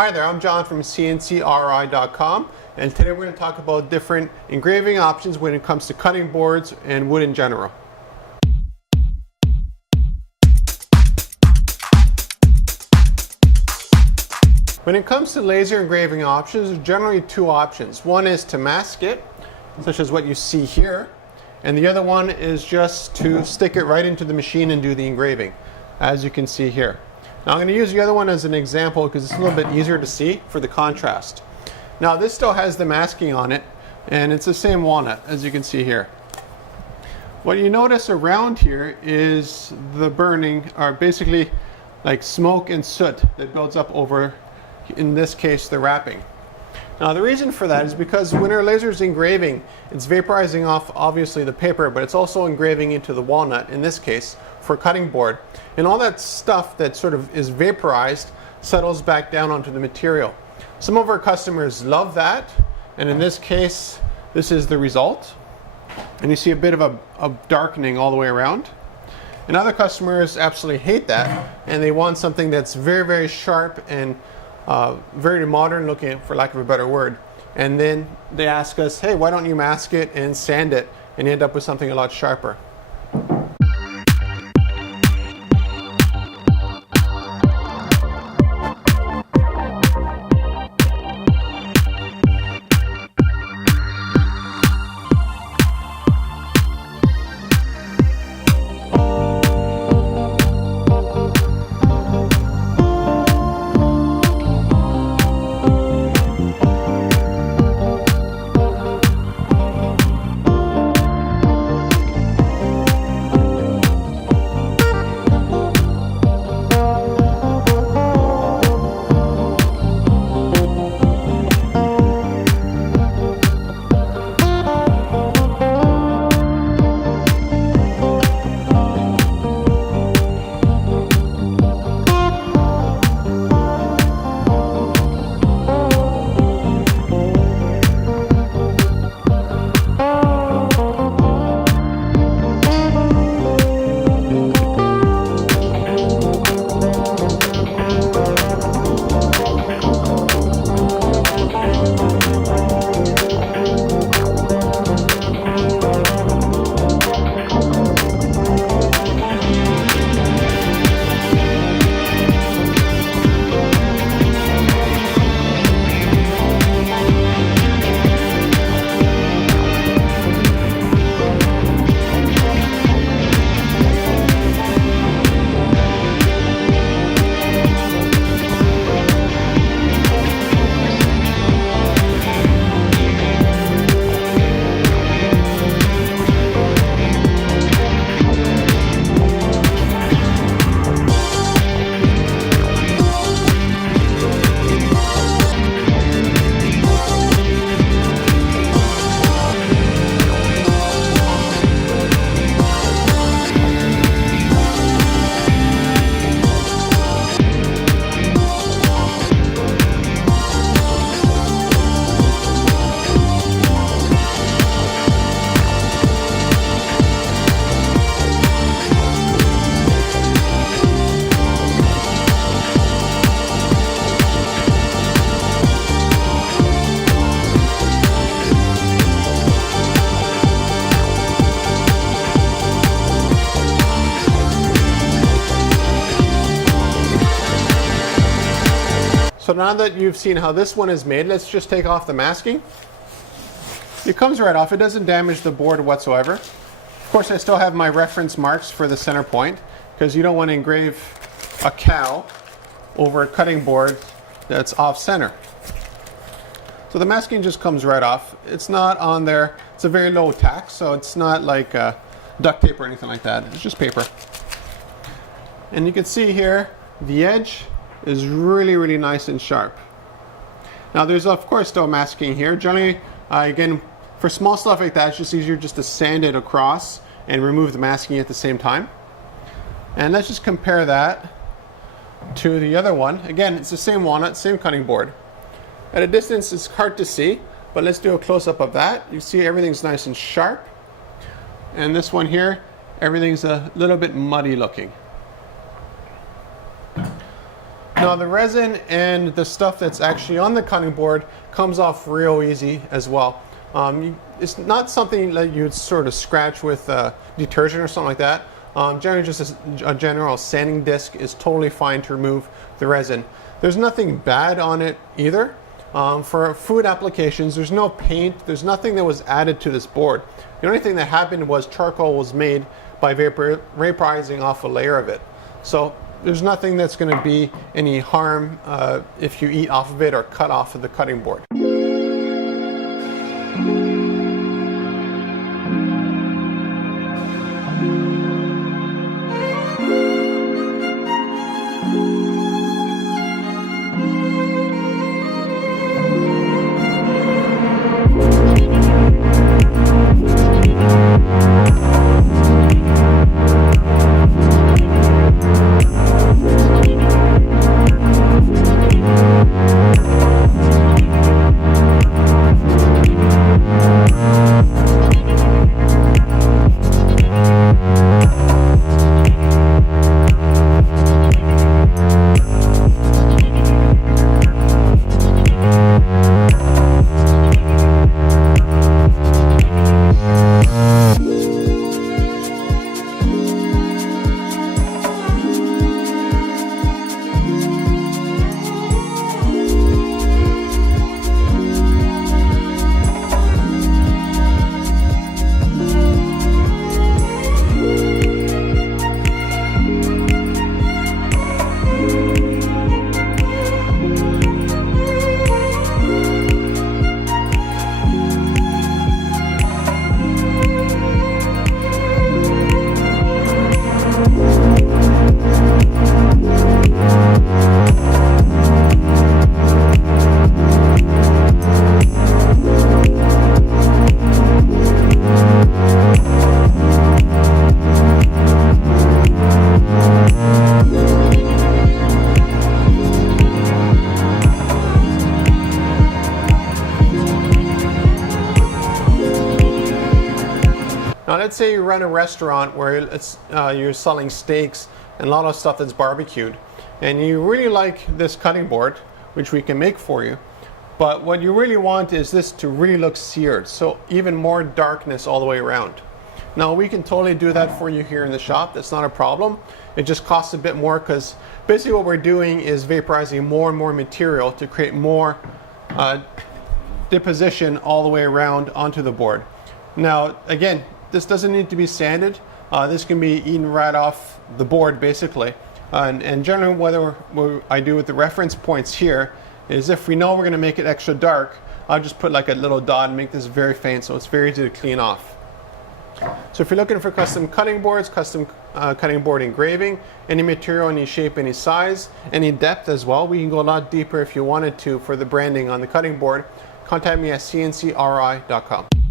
Hi there, I'm John from CNCKing.com, and today we're going to talk about different engraving options when it comes to cutting boards and wood in general. When it comes to laser engraving options, there's generally two options. One is to mask it, such as what you see here, and the other one is just to stick it right into the machine and do the engraving, as you can see here. Now I'm going to use the other one as an example because it's a little bit easier to see for the contrast. Now this still has the masking on it, and it's the same walnut as you can see here. What you notice around here is the burning, or basically like smoke and soot that builds up over, in this case, the wrapping. Now the reason for that is because when our laser is engraving, it's vaporizing off obviously the paper, but it's also engraving into the walnut, in this case, for cutting board. And all that stuff that sort of is vaporized settles back down onto the material. Some of our customers love that, and in this case, this is the result. And you see a bit of a darkening all the way around. And other customers absolutely hate that, and they want something that's very, very sharp and very modern looking, for lack of a better word. And then they ask us, hey, why don't you mask it and sand it, and you end up with something a lot sharper. So now that you've seen how this one is made, let's just take off the masking. It comes right off. It doesn't damage the board whatsoever. Of course, I still have my reference marks for the center point, because you don't want to engrave a cow over a cutting board that's off center. So the masking just comes right off. It's not on there. It's a very low tack, so it's not like duct tape or anything like that. It's just paper. And you can see here, the edge is really, really nice and sharp. Now there's of course still masking here. Generally, again, for small stuff like that, it's just easier just to sand it across and remove the masking at the same time. And let's just compare that to the other one. Again, it's the same walnut, same cutting board. At a distance, it's hard to see, but let's do a close-up of that. You see everything's nice and sharp. And this one here, everything's a little bit muddy looking. Now the resin and the stuff that's actually on the cutting board comes off real easy as well. It's not something that you'd sort of scratch with detergent or something like that. Generally just a general sanding disc is totally fine to remove the resin. There's nothing bad on it either. For food applications, there's no paint, there's nothing that was added to this board. The only thing that happened was charcoal was made by vaporizing off a layer of it. So there's nothing that's going to be any harm if you eat off of it or cut off of the cutting board. Now let's say you run a restaurant where you're selling steaks and a lot of stuff that's barbecued, and you really like this cutting board, which we can make for you, but what you really want is this to really look seared, so even more darkness all the way around. Now we can totally do that for you here in the shop. That's not a problem. It just costs a bit more because basically what we're doing is vaporizing more and more material to create more deposition all the way around onto the board. Now again, this doesn't need to be sanded. This can be eaten right off the board basically. And generally what I do with the reference points here is if we know we're going to make it extra dark, I'll just put like a little dot and make this very faint so it's very easy to clean off. So if you're looking for custom cutting boards, custom cutting board engraving, any material, any shape, any size, any depth as well, we can go a lot deeper if you wanted to for the branding on the cutting board. Contact me at CNCKing.com.